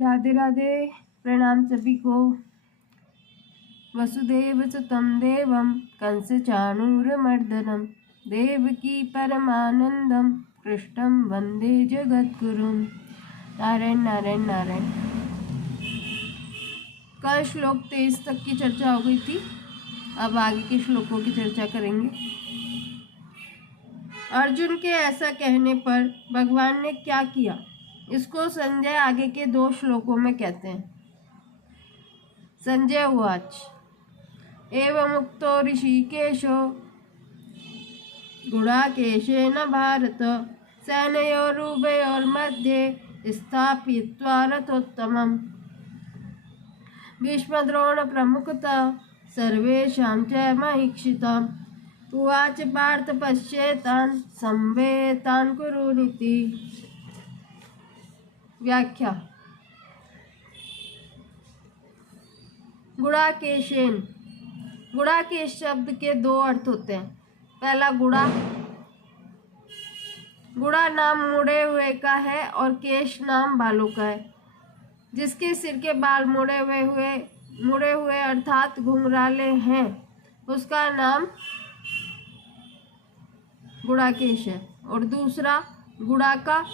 राधे राधे। प्रणाम सभी को। वसुदेव सुतं देवं कंस चाणूरमर्दनं देवकी परमानंदं कृष्णं वंदे जगद्गुरुं। नारायण नारायण नारायण। कल श्लोक 23 तक की चर्चा हो गई थी। अब आगे के श्लोकों की चर्चा करेंगे। अर्जुन के ऐसा कहने पर भगवान ने क्या किया, इसको संजय आगे के 2 श्लोकों में कहते हैं। संजय उवाच एवं मुक्तो ऋषिकेशो गुडाकेशेन भारत सेनयोरुभयोर्मध्ये स्थापयित्वा रथोत्तमम् भीष्मद्रोण प्रमुखतः सर्वेषां च महीक्षिताम् उवाच पार्थ पश्येतान् संवेतान् कुरुनिति। व्याख्या। गुडाकेशेन। गुडाकेश शब्द के 2 अर्थ होते हैं। पहला गुड़ा, गुड़ा नाम मुड़े हुए का है और केश नाम बालों का है। जिसके सिर के बाल मुड़े हुए अर्थात घुंघराले हैं, उसका नाम गुड़ाकेश है। और दूसरा गुड़ा का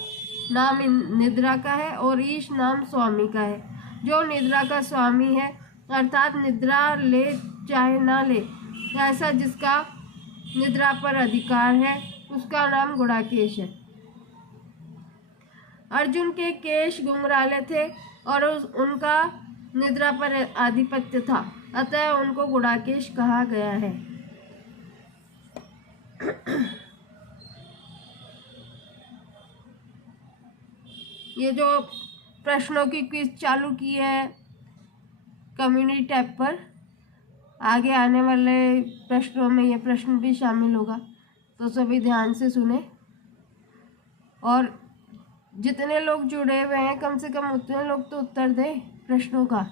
नाम निद्रा का है और ईश नाम स्वामी का है। जो निद्रा का स्वामी है अर्थात निद्रा ले चाहे ना ले, ऐसा जिसका निद्रा पर अधिकार है, उसका नाम गुड़ाकेश है। अर्जुन के केश घुंघराले थे और उनका निद्रा पर आधिपत्य था, अतः उनको गुड़ाकेश कहा गया है। ये जो प्रश्नों की क्विज चालू की है कम्युनिटी टैब पर, आगे आने वाले प्रश्नों में ये प्रश्न भी शामिल होगा, तो सभी ध्यान से सुने। और जितने लोग जुड़े हुए हैं कम से कम उतने लोग तो उत्तर दें प्रश्नों का।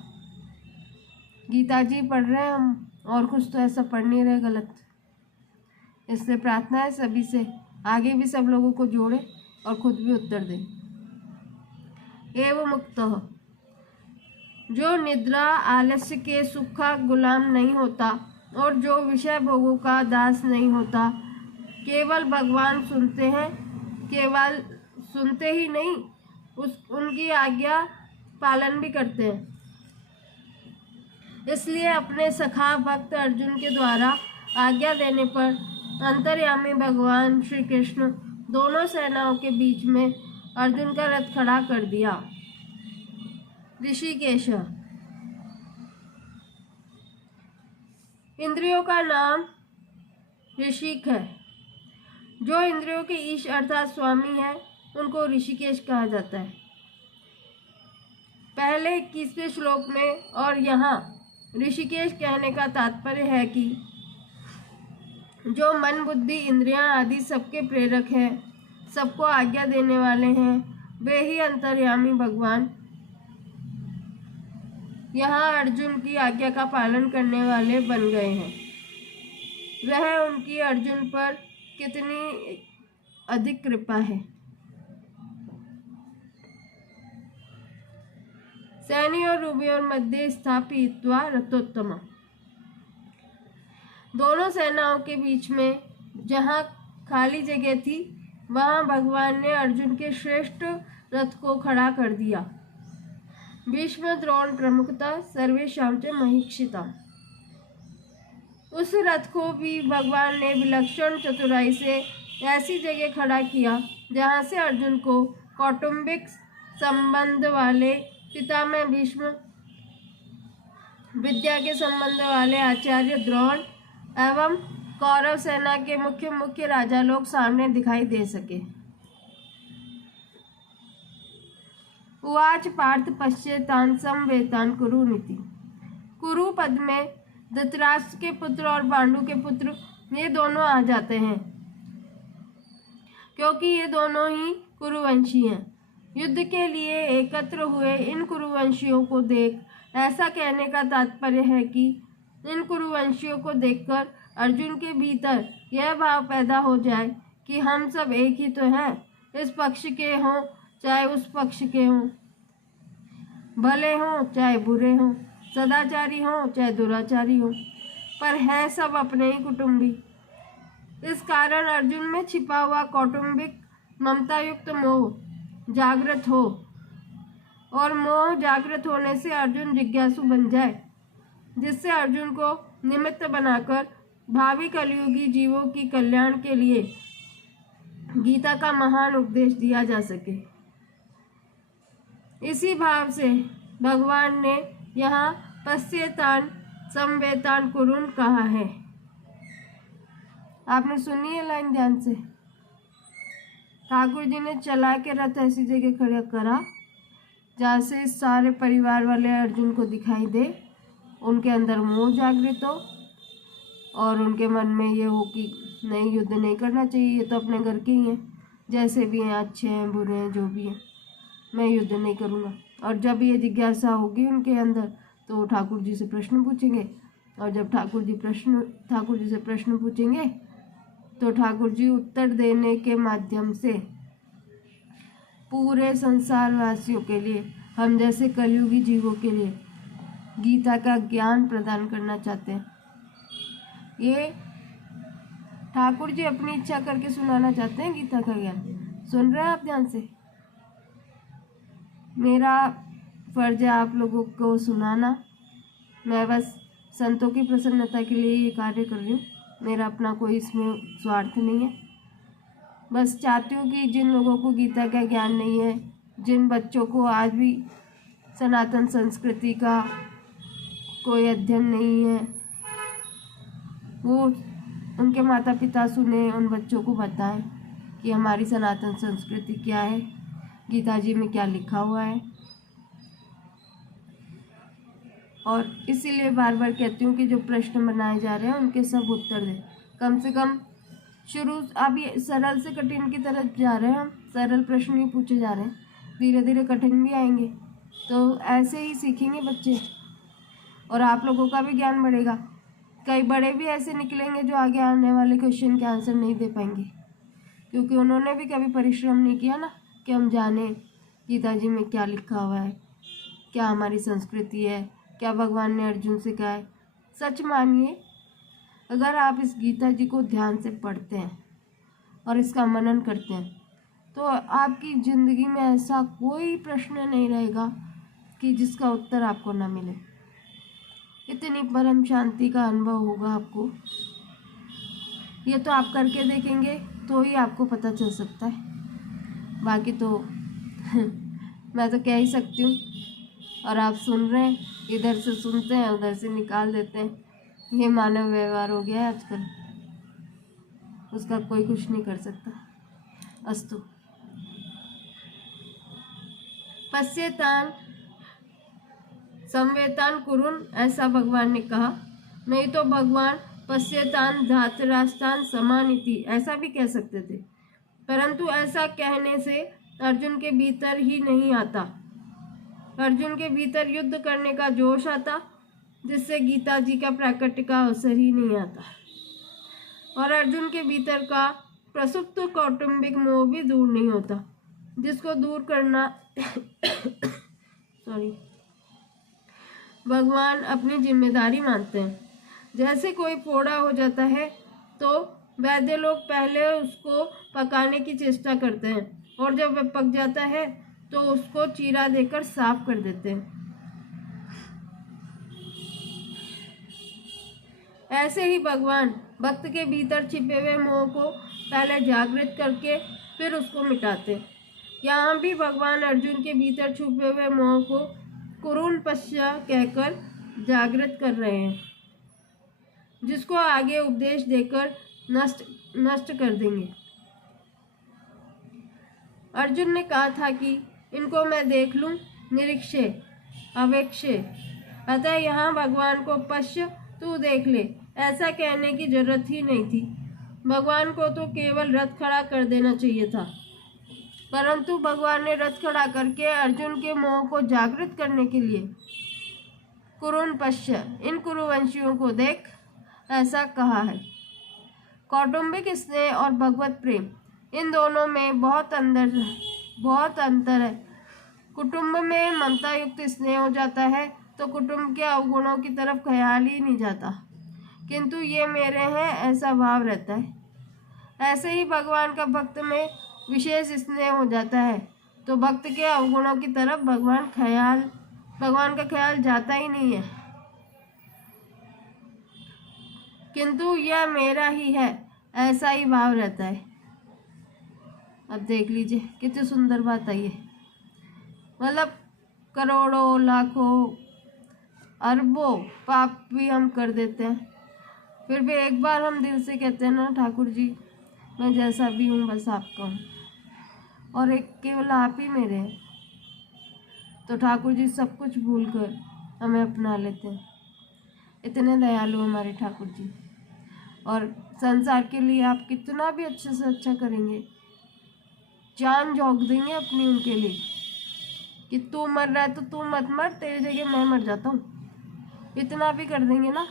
गीता जी पढ़ रहे हैं हम, और कुछ तो ऐसा पढ़ नहीं रहे गलत। इससे प्रार्थना है सभी से आगे भी सब लोगों को जोड़े और खुद भी उत्तर दें। एवं मुक्तः, जो निद्रा आलस्य के सुख का गुलाम नहीं होता और जो विषय भोगों का दास नहीं होता, केवल भगवान सुनते हैं, केवल सुनते ही नहीं उनकी आज्ञा पालन भी करते हैं। इसलिए अपने सखा भक्त अर्जुन के द्वारा आज्ञा देने पर अंतर्यामी भगवान श्री कृष्ण दोनों सेनाओं के बीच में अर्जुन का रथ खड़ा कर दिया। ऋषिकेश। इंद्रियों का नाम ऋषिक है। जो इंद्रियों के ईश अर्थात स्वामी है, उनको ऋषिकेश कहा जाता है। पहले 21वें श्लोक में और यहाँ ऋषिकेश कहने का तात्पर्य है कि जो मन बुद्धि इंद्रियां आदि सबके प्रेरक हैं, सबको आज्ञा देने वाले हैं, वे ही अंतर्यामी भगवान यहाँ अर्जुन की आज्ञा का पालन करने वाले बन गए हैं। वह उनकी अर्जुन पर कितनी अधिक कृपा है। सैनी और उभयोर मध्य स्थापित्वा रथोत्तम। दोनों सेनाओं के बीच में जहाँ खाली जगह थी, वहाँ भगवान ने अर्जुन के श्रेष्ठ रथ को खड़ा कर दिया। भीष्म द्रोण प्रमुखतः सर्वेषां च महीक्षिताम्। उस रथ को भी भगवान ने विलक्षण चतुराई से ऐसी जगह खड़ा किया जहाँ से अर्जुन को कौटुंबिक संबंध वाले पितामह भीष्म, विद्या के संबंध वाले आचार्य द्रोण एवं कौरव सेना के मुख्य राजा लोग सामने दिखाई दे सके। उवाच पार्थ पश्येतान् संवेतान् कुरुनिति। कुरु पद में धृतराष्ट्र के पुत्र और पांडु के पुत्र ये दोनों आ जाते हैं, क्योंकि ये दोनों ही कुरुवंशी हैं। युद्ध के लिए एकत्र हुए इन कुरुवंशियों को देख ऐसा कहने का तात्पर्य है कि इन कुरुवंशियों को देखकर अर्जुन के भीतर यह भाव पैदा हो जाए कि हम सब एक ही तो हैं, इस पक्ष के हों चाहे उस पक्ष के हों। भले हों चाहे बुरे हों, सदाचारी हों चाहे दुराचारी हों, पर है सब अपने ही कुटुंबी। इस कारण अर्जुन में छिपा हुआ कौटुंबिक ममता युक्त मोह जागृत हो, और मोह जागृत होने से अर्जुन जिज्ञासु बन जाए, जिससे अर्जुन को निमित्त बनाकर भावी कलयुगी जीवों की कल्याण के लिए गीता का महान उपदेश दिया जा सके। इसी भाव से भगवान ने यहाँ पश्येतान संवेतान कुरुन कहा है। आपने सुनी है लाइन ध्यान से। ठाकुर जी ने चला के रथ ऐसी जगह खड़ा करा जहाँ से सारे परिवार वाले अर्जुन को दिखाई दे, उनके अंदर मोह जागृत हो और उनके मन में ये हो कि नहीं, युद्ध नहीं करना चाहिए, ये तो अपने घर के ही हैं, जैसे भी हैं, अच्छे हैं बुरे हैं जो भी हैं, मैं युद्ध नहीं करूँगा। और जब ये जिज्ञासा होगी उनके अंदर तो ठाकुर जी से प्रश्न पूछेंगे, और जब ठाकुर जी से प्रश्न पूछेंगे तो ठाकुर जी उत्तर देने के माध्यम से पूरे संसार वासियों के लिए, हम जैसे कलयुगी जीवों के लिए गीता का ज्ञान प्रदान करना चाहते हैं। ये ठाकुर जी अपनी इच्छा करके सुनाना चाहते हैं गीता का ज्ञान। सुन रहे हैं आप ध्यान से। मेरा फर्ज है आप लोगों को सुनाना, मैं बस संतों की प्रसन्नता के लिए ये कार्य कर रही हूँ, मेरा अपना कोई इसमें स्वार्थ नहीं है। बस चाहती हूँ कि जिन लोगों को गीता का ज्ञान नहीं है, जिन बच्चों को आज भी सनातन संस्कृति का कोई अध्ययन नहीं है, वो उनके माता पिता सुने, उन बच्चों को बताएं कि हमारी सनातन संस्कृति क्या है, गीता जी में क्या लिखा हुआ है। और इसीलिए बार बार कहती हूँ कि जो प्रश्न बनाए जा रहे हैं उनके सब उत्तर दें। कम से कम शुरू अभी सरल से कठिन की तरफ जा रहे हैं, हम सरल प्रश्न ही पूछे जा रहे हैं, धीरे धीरे कठिन भी आएंगे, तो ऐसे ही सीखेंगे बच्चे और आप लोगों का भी ज्ञान बढ़ेगा। कई बड़े भी ऐसे निकलेंगे जो आगे आने वाले क्वेश्चन के आंसर नहीं दे पाएंगे, क्योंकि उन्होंने भी कभी परिश्रम नहीं किया ना कि हम जाने गीता जी में क्या लिखा हुआ है, क्या हमारी संस्कृति है, क्या भगवान ने अर्जुन से कहा है। सच मानिए, अगर आप इस गीता जी को ध्यान से पढ़ते हैं और इसका मनन करते हैं तो आपकी ज़िंदगी में ऐसा कोई प्रश्न नहीं रहेगा कि जिसका उत्तर आपको ना मिले। इतनी परम शांति का अनुभव होगा आपको। ये तो आप करके देखेंगे तो ही आपको पता चल सकता है, बाकी तो मैं तो कह ही सकती हूँ। और आप सुन रहे हैं, इधर से सुनते हैं उधर से निकाल देते हैं, ये मानव व्यवहार हो गया है आजकल, उसका कोई कुछ नहीं कर सकता। अस्तु। पश्येतान संवेतान कुरुन, ऐसा भगवान ने कहा। नहीं तो भगवान पश्येतान धातराष्ट्रान समानिति ऐसा भी कह सकते थे, परंतु ऐसा कहने से अर्जुन के भीतर ही नहीं आता। अर्जुन के भीतर युद्ध करने का जोश आता, जिससे गीता जी का प्राकट्य का अवसर ही नहीं आता, और अर्जुन के भीतर का प्रसुप्त कौटुंबिक मोह भी दूर नहीं होता, जिसको दूर करना भगवान अपनी जिम्मेदारी मानते हैं। जैसे कोई फोड़ा हो जाता है तो वैद्य लोग पहले उसको पकाने की चेष्टा करते हैं, और जब वह पक जाता है तो उसको चीरा देकर साफ कर देते हैं। ऐसे ही भगवान भक्त के भीतर छिपे हुए मोह को पहले जागृत करके फिर उसको मिटाते। यहाँ भी भगवान अर्जुन के भीतर छुपे हुए मोह को कुरुन पश्य कहकर जागृत कर रहे हैं, जिसको आगे उपदेश देकर नष्ट कर देंगे। अर्जुन ने कहा था कि इनको मैं देख लूं, निरीक्षे अवेक्षे, अतः यहाँ भगवान को पश्य तू देख ले ऐसा कहने की जरूरत ही नहीं थी। भगवान को तो केवल रथ खड़ा कर देना चाहिए था, परंतु भगवान ने रथ खड़ा करके अर्जुन के मोह को जागृत करने के लिए कुरुन पश्य, इन कुरुवंशियों को देख ऐसा कहा है। कौटुंबिक स्नेह और भगवत प्रेम, इन दोनों में बहुत अंतर है। कुटुंब में ममता युक्त स्नेह हो जाता है तो कुटुंब के अवगुणों की तरफ ख्याल ही नहीं जाता, किंतु ये मेरे हैं ऐसा भाव रहता है। ऐसे ही भगवान का भक्त में विशेष स्नेह हो जाता है तो भक्त के अवगुणों की तरफ भगवान का ख्याल जाता ही नहीं है, किंतु यह मेरा ही है ऐसा ही भाव रहता है। अब देख लीजिए कितनी सुंदर बात आई है। मतलब करोड़ों लाखों अरबों पाप भी हम कर देते हैं, फिर भी एक बार हम दिल से कहते हैं ना, ठाकुर जी मैं जैसा भी हूँ बस आपका हूँ और एक केवल आप ही मेरे हैं, तो ठाकुर जी सब कुछ भूल कर हमें अपना लेते हैं। इतने दयालु हमारे ठाकुर जी। और संसार के लिए आप कितना भी अच्छे से अच्छा करेंगे, जान झोंक देंगे अपनी उनके लिए कि तू मर रहा है तो तू मत मर, तेरी जगह मैं मर जाता हूँ, इतना भी कर देंगे ना,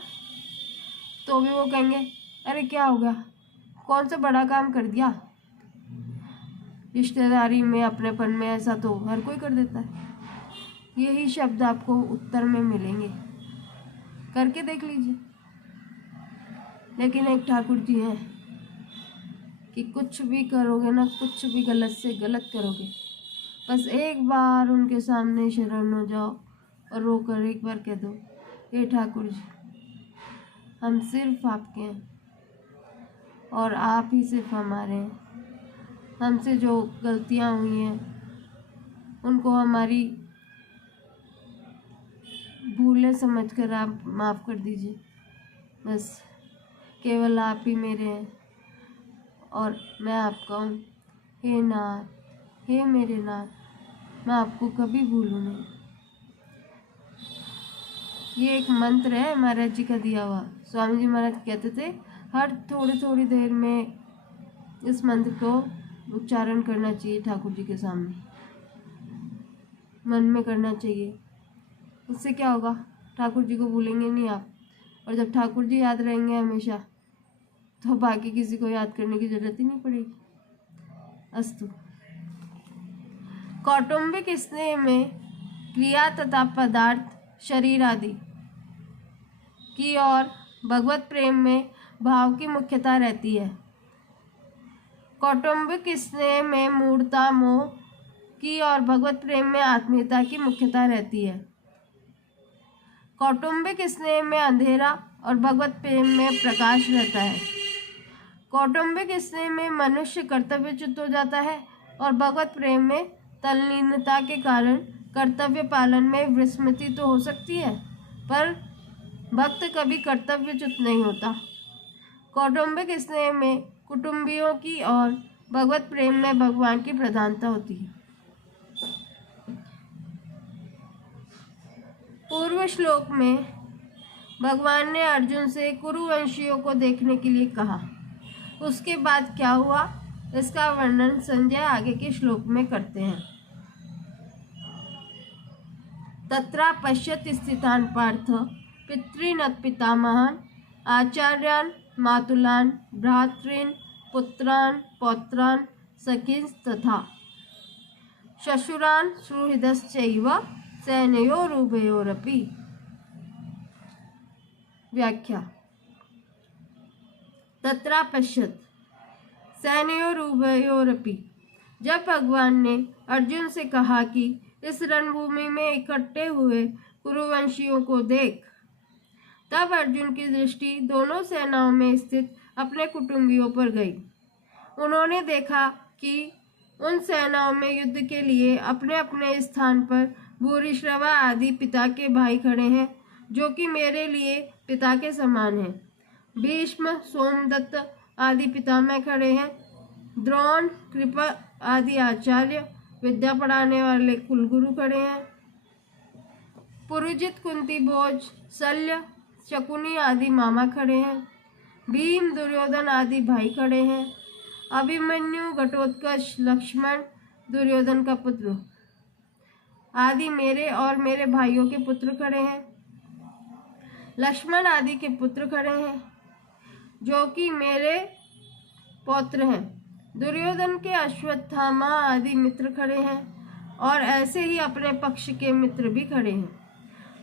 तो भी वो कहेंगे अरे क्या हो गया, कौन सा बड़ा काम कर दिया। रिश्तेदारी में अपनेपन में ऐसा तो हर कोई कर देता है। यही शब्द आपको उत्तर में मिलेंगे, करके देख लीजिए। लेकिन एक ठाकुर जी हैं कि कुछ भी करोगे ना, कुछ भी गलत से गलत करोगे, बस एक बार उनके सामने शरण हो जाओ और रोकर एक बार कह दो, हे ठाकुर जी हम सिर्फ आपके हैं और आप ही सिर्फ हमारे हैं। हमसे जो गलतियां हुई हैं उनको हमारी भूलें समझकर आप माफ़ कर दीजिए। बस केवल आप ही मेरे हैं और मैं आपका हूँ। हे नाथ, हे मेरे नाथ, मैं आपको कभी भूलूँ नहीं। ये एक मंत्र है महाराज जी का दिया हुआ। स्वामी जी महाराज कहते थे हर थोड़ी थोड़ी देर में इस मंत्र को उच्चारण करना चाहिए, ठाकुर जी के सामने मन में करना चाहिए। उससे क्या होगा, ठाकुर जी को भूलेंगे नहीं आप, और जब ठाकुर जी याद रहेंगे हमेशा तो बाकी किसी को याद करने की जरूरत ही नहीं पड़ेगी। अस्तु। कौटुंबिक स्नेह में क्रिया तथा पदार्थ शरीर आदि की और भगवत प्रेम में भाव की मुख्यता रहती है। कौटुंबिक स्नेह में मूढ़ता मोह की और भगवत प्रेम में आत्मीयता की मुख्यता रहती है। कौटुंबिक स्नेह में अंधेरा और भगवत प्रेम में प्रकाश रहता है। कौटुंबिक स्नेह में मनुष्य कर्तव्यच्युत हो जाता है और भगवत प्रेम में तल्लीनता के कारण कर्तव्य पालन में विस्मृति तो हो सकती है, पर भक्त कभी कर्तव्यच्युत नहीं होता। कौटुंबिक स्नेह में कुटुंबियों की और भगवत प्रेम में भगवान की प्रधानता होती है। पूर्व श्लोक में भगवान ने अर्जुन से कुरुवंशियों को देखने के लिए कहा। उसके बाद क्या हुआ इसका वर्णन संजय आगे के श्लोक में करते हैं। तत्रा पश्यति स्थितान् पार्थ पितॄन् पितामहान् आचार्यान् मातुलान् भ्रातॄन् पुत्रान् पौत्रान् सखींस्तथा श्वशुरान् सुहृदश्चैव सेनयोरुभयोरपि। व्याख्या। तत्रा पश्यत सेनयोरुभयोरपि। जब भगवान ने अर्जुन से कहा कि इस रणभूमि में इकट्ठे हुए कुरुवंशियों को देख, तब अर्जुन की दृष्टि दोनों सेनाओं में स्थित अपने कुटुंबियों पर गई। उन्होंने देखा कि उन सेनाओं में युद्ध के लिए अपने अपने स्थान पर भूरिश्रवा आदि पिता के भाई खड़े हैं, जो कि मेरे लिए पिता के समान हैं। भीष्म, सोमदत्त आदि पितामह खड़े हैं। द्रोण, कृपा आदि आचार्य, विद्या पढ़ाने वाले कुलगुरु खड़े हैं। पुरुजित, कुंती भोज, शल्य, शकुनी आदि मामा खड़े हैं। भीम, दुर्योधन आदि भाई खड़े हैं। अभिमन्यु, घटोत्कच, लक्ष्मण, दुर्योधन का पुत्र आदि मेरे और मेरे भाइयों के पुत्र खड़े हैं। लक्ष्मण आदि के पुत्र खड़े हैं, जो कि मेरे पौत्र हैं। दुर्योधन के अश्वत्थामा आदि मित्र खड़े हैं। और ऐसे ही अपने पक्ष के मित्र भी खड़े हैं।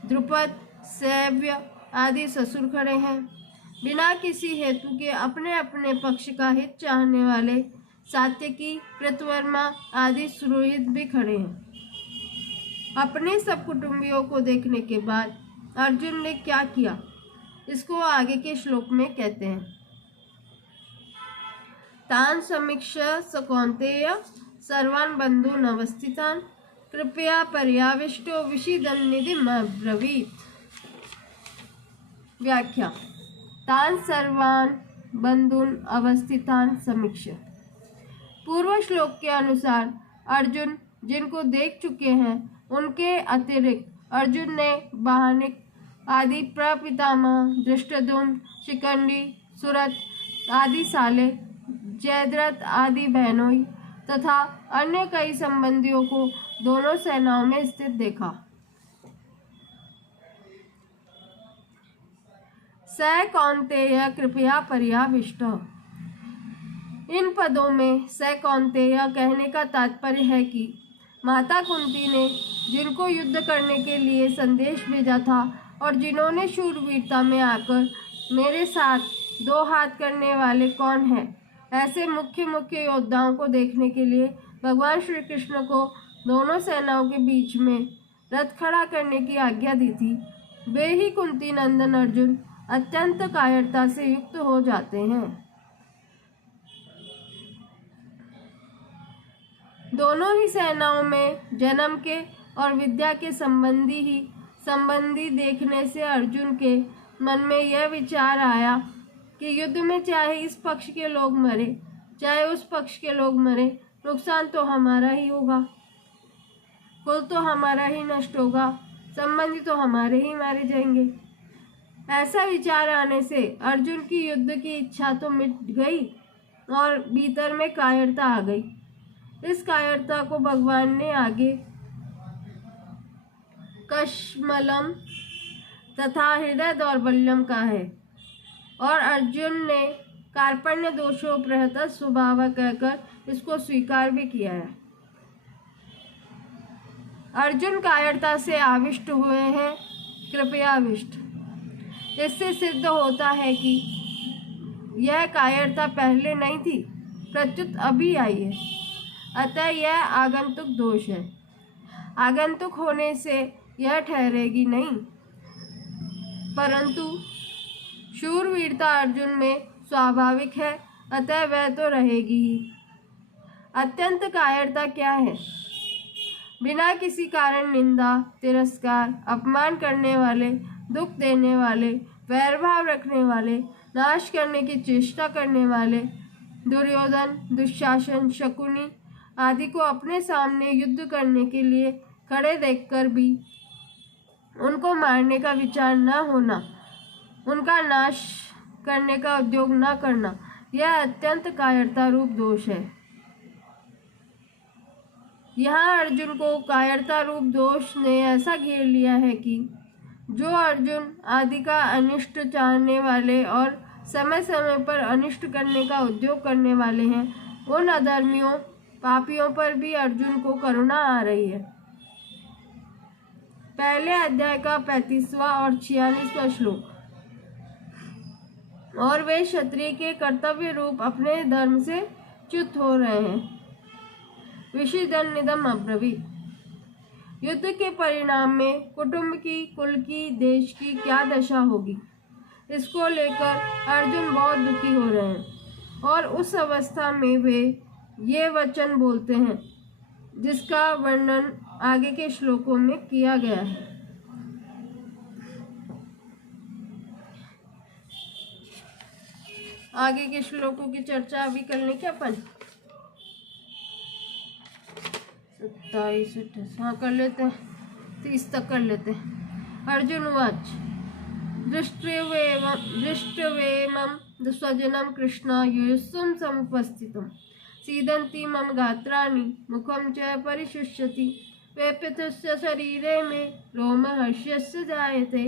द्रुपद, सैव्य आदि ससुर खड़े हैं। बिना किसी हेतु के अपने अपने पक्ष का हित चाहने वाले सात्यकी, कृतवर्मा आदि सुरोहित भी खड़े हैं। अपने सब कुटुंबियों को देखने के बाद अर्जुन ने क्या किया, इसको आगे के श्लोक में कहते हैं। तान समीक्ष्य स कौन्तेय सर्वान् बन्धून् अवस्थितान् कृपया पर्याविष्टो विषीदन्निधिम् अब्रवीत्। व्याख्या। तान सर्वान् बन्धून् अवस्थितान् समीक्ष्य। पूर्व श्लोक के अनुसार अर्जुन जिनको देख चुके हैं उनके अतिरिक्त अर्जुन ने वाहनिक आदि प्रपितामह, धृष्टद्युम्न, शिखंडी, सुरथ आदि साले, जयद्रथ आदि बहनोई तथा अन्य कई संबंधियों को दोनों सेनाओं में स्थित देखा। स कौन्तेय कृपया पर्याविष्ट। इन पदों में स कौन्तेय कहने का तात्पर्य है कि माता कुंती ने जिनको युद्ध करने के लिए संदेश भेजा था और जिन्होंने शूरवीरता में आकर मेरे साथ दो हाथ करने वाले कौन हैं, ऐसे मुख्य मुख्य योद्धाओं को देखने के लिए भगवान श्री कृष्ण को दोनों सेनाओं के बीच में रथ खड़ा करने की आज्ञा दी थी, वे ही कुंती नंदन अर्जुन अत्यंत कायरता से युक्त हो जाते हैं। दोनों ही सेनाओं में जन्म के और विद्या के संबंधी देखने से अर्जुन के मन में यह विचार आया कि युद्ध में चाहे इस पक्ष के लोग मरे चाहे उस पक्ष के लोग मरे, नुकसान तो हमारा ही होगा, कुल तो हमारा ही नष्ट होगा, संबंधी तो हमारे ही मारे जाएंगे। ऐसा विचार आने से अर्जुन की युद्ध की इच्छा तो मिट गई और भीतर में कायरता आ गई। इस कायरता को भगवान ने आगे कश्मलम तथा हृदय दौर्बल्यम कहा है और अर्जुन ने कार्पण्य दोषों प्रहत स्वभाव कहकर इसको स्वीकार भी किया है। अर्जुन कायरता से आविष्ट हुए हैं कृपयाविष्ट। इससे सिद्ध होता है कि यह कायरता पहले नहीं थी, प्रत्युत अभी आई है, अतः यह आगंतुक दोष है। आगंतुक होने से यह ठहरेगी नहीं, परंतु शूरवीरता अर्जुन में स्वाभाविक है, अतः वह तो रहेगी ही। अत्यंत कायरता क्या है? बिना किसी कारण निंदा, तिरस्कार, अपमान करने वाले, दुख देने वाले, वैरभाव रखने वाले, नाश करने की चेष्टा करने वाले दुर्योधन, दुशासन, शकुनी आदि को अपने सामने युद्ध करने के लिए खड़े देखकर भी उनको मारने का विचार न होना, उनका नाश करने का उद्योग न करना, यह अत्यंत कायरता रूप दोष है। यहाँ अर्जुन को कायरता रूप दोष ने ऐसा घेर लिया है कि जो अर्जुन आदि का अनिष्ट चाहने वाले और समय समय पर अनिष्ट करने का उद्योग करने वाले हैं, उन अधर्मियों पापियों पर भी अर्जुन को करुणा आ रही है। पहले अध्याय का 35वां और 46वां श्लोक। और वे क्षत्रिय के कर्तव्य रूप अपने धर्म से च्युत हो रहे हैं। विषीदन्निधम् अब्रवीत्। युद्ध के परिणाम में कुटुंब की, कुल की, देश की क्या दशा होगी, इसको लेकर अर्जुन बहुत दुखी हो रहे हैं और उस अवस्था में वे ये वचन बोलते हैं जिसका वर्णन आगे के श्लोकों में किया गया है। आगे के श्लोकों की चर्चा अभी कर लें क्या अपन? 27, 28 हाँ कर लेते हैं, 30 तक कर लेते हैं। अर्जुन उवाच दृष्ट्वेमं स्वजनं कृष्ण युयुत्सुं समुपस्थितं सीदन्ति मम गात्राणि मुखं च परिशुष्यति वेप्यथस्य शरीरे मे रोमहर्षस्य जायते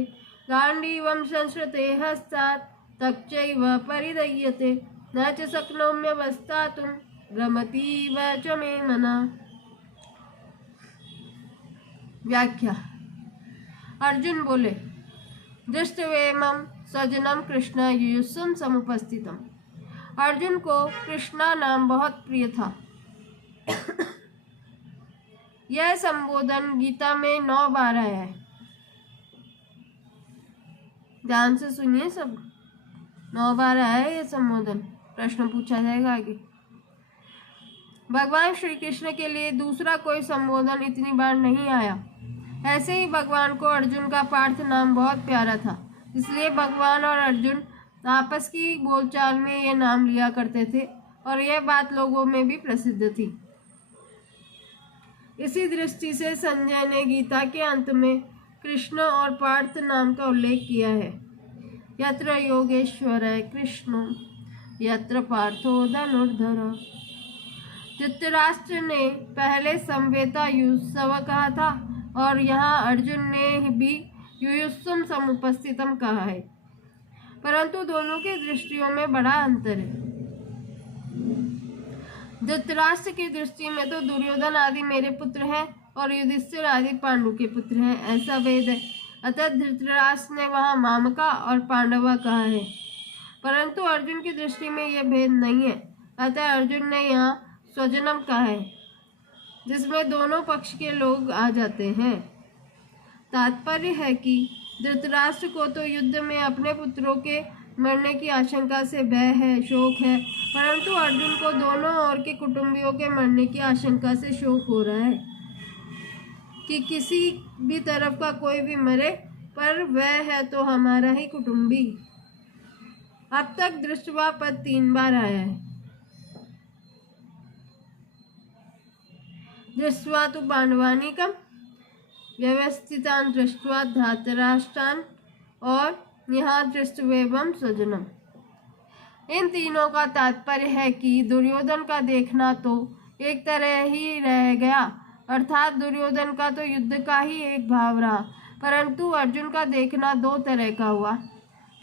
गाण्डीवं संस्कृते हस्तात् तच्चैव परिदह्यते न च शक्नोम्यवस्थातुं भ्रमतीव च मे मनः। व्याख्या। अर्जुन बोले, दृष्टवेमं स्वजनम कृष्ण युयुत्सुम समुपस्थितम। अर्जुन को कृष्णा नाम बहुत प्रिय था। यह संबोधन गीता में 9 बार आया है। ध्यान से सुनिए सब, 9 बार आया है यह संबोधन। प्रश्न पूछा जाएगा आगे। भगवान श्री कृष्ण के लिए दूसरा कोई संबोधन इतनी बार नहीं आया। ऐसे ही भगवान को अर्जुन का पार्थ नाम बहुत प्यारा था, इसलिए भगवान और अर्जुन आपस की बोलचाल में ये नाम लिया करते थे और यह बात लोगों में भी प्रसिद्ध थी। इसी दृष्टि से संजय ने गीता के अंत में कृष्ण और पार्थ नाम का उल्लेख किया है। यत्र योगेश्वरः कृष्णो यत्र पार्थो धनुर्धरः। धृतराष्ट्र ने पहले समवेता युयुत्सव कहा था और यहाँ अर्जुन ने भी युयुत्सुम समुपस्थितम कहा है, परंतु दोनों की दृष्टियों में बड़ा अंतर है। धृतराष्ट्र की दृष्टि में तो दुर्योधन आदि मेरे पुत्र हैं और युधिष्ठिर आदि पांडु के पुत्र हैं, ऐसा वेद है। अतः धृतराष्ट्र ने वहाँ मामका और पांडवा कहा है, परंतु अर्जुन की दृष्टि में यह भेद नहीं है। अतः अर्जुन ने यहाँ स्वजनम कहा है, जिसमें दोनों पक्ष के लोग आ जाते हैं। तात्पर्य है कि धृतराष्ट्र को तो युद्ध में अपने पुत्रों के मरने की आशंका से भय है, शोक है, परंतु अर्जुन को दोनों ओर के कुटुंबियों के मरने की आशंका से शोक हो रहा है कि किसी भी तरफ का कोई भी मरे, पर वह है तो हमारा ही कुटुंबी। अब तक दृष्टवा पद 3 बार आया है। दृष्ट्वा तु पांडवानीकम, व्यवस्थितान दृष्ट्वा धातराष्ट्रान और यहाँ दृष्टवेमं स्वजनम। इन तीनों का तात्पर्य है कि दुर्योधन का देखना तो एक तरह ही रह गया, अर्थात दुर्योधन का तो युद्ध का ही एक भाव रहा, परंतु अर्जुन का देखना 2 तरह का हुआ।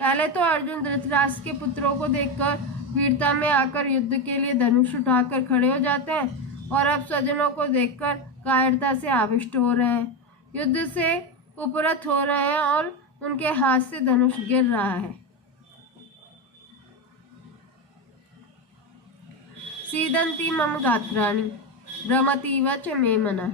पहले तो अर्जुन धृतराष्ट्र के पुत्रों को देखकर वीरता में आकर युद्ध के लिए धनुष उठाकर खड़े हो जाते हैं, और अब स्वजनों को देखकर कायरता से आविष्ट हो रहे हैं, युद्ध से उपरत हो रहे हैं और उनके हाथ से धनुष गिर रहा है। सीदंती मम गात्राणि भ्रमतीव च मे मनः।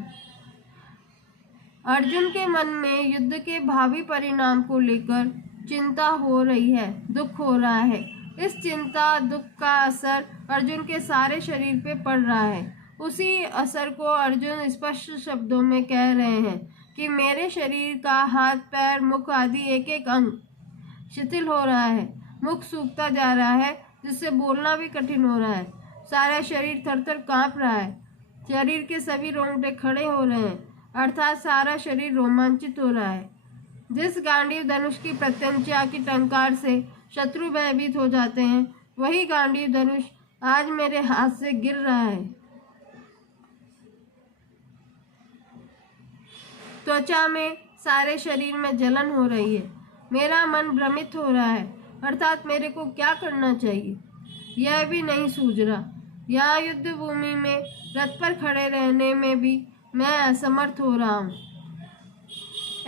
अर्जुन के मन में युद्ध के भावी परिणाम को लेकर चिंता हो रही है, दुख हो रहा है। इस चिंता दुख का असर अर्जुन के सारे शरीर पे पड़ रहा है। उसी असर को अर्जुन स्पष्ट शब्दों में कह रहे हैं कि मेरे शरीर का हाथ, पैर, मुख आदि एक एक अंग शिथिल हो रहा है, मुख सूखता जा रहा है, जिससे बोलना भी कठिन हो रहा है। सारा शरीर थर-थर कांप रहा है, शरीर के सभी रोंगटे खड़े हो रहे हैं, अर्थात सारा शरीर रोमांचित हो रहा है। जिस गांडीव धनुष की प्रत्यंचा की टंकार से शत्रु भयभीत हो जाते हैं, वही गांडीव धनुष आज मेरे हाथ से गिर रहा है। त्वचा में, सारे शरीर में जलन हो रही है। मेरा मन भ्रमित हो रहा है, अर्थात मेरे को क्या करना चाहिए यह भी नहीं सूझ रहा। यहाँ युद्ध भूमि में रथ पर खड़े रहने में भी मैं असमर्थ हो रहा हूँ।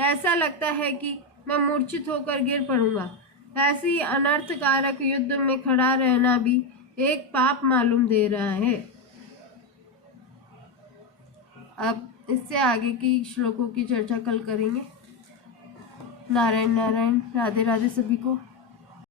ऐसा लगता है कि मैं मूर्छित होकर गिर पड़ूंगा। ऐसी अनर्थकारक युद्ध में खड़ा रहना भी एक पाप मालूम दे रहा है। अब इससे आगे की श्लोकों की चर्चा कल करेंगे। नारायण नारायण, राधे राधे सभी को।